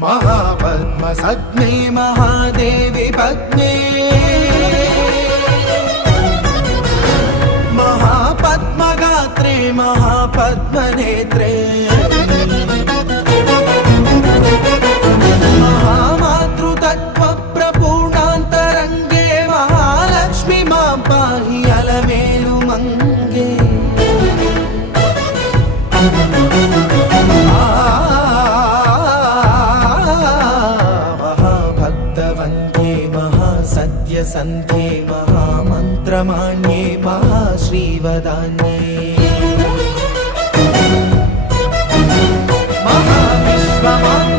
महापद्मसग्ने महादेवी पद्मे महापद्मगात्रे महापद्मनेत्रे महामातृतत्त्वप्रपूर्णान्तरङ्गे महालक्ष्मी मां पाहि अलमेलुमङ्गे महाभक्तवन्द्ये महासत्यसन्ध्ये महामन्त्रमान्ये महाश्रीवदान्ये महाविश्वमान्ये